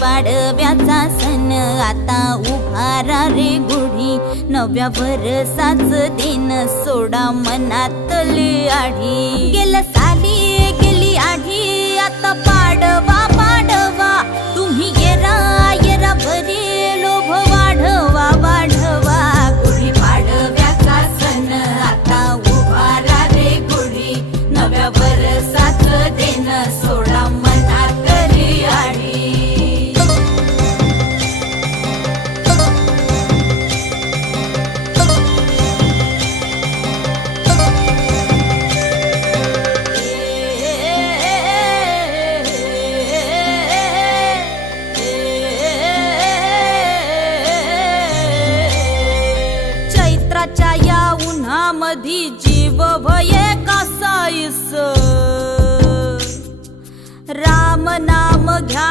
पाडव्याचा सण आता उभारा रे गुढी, नव्या वर्षाच दिन सोडा मनातली आढी। गेल्या साली गेली आढी, आता पाडवा पाडवा, तुम्ही येरा येरा भरी लोभ वाढवा वाढवा। गुढी पाडव्याचा सण आता उभारा रे गुढी, नव्या वर्षाच दिन सोडा मनातली आढी। चैत्राच्या या उन्हामधी जीव भये कासाईस, राम नाम घ्या।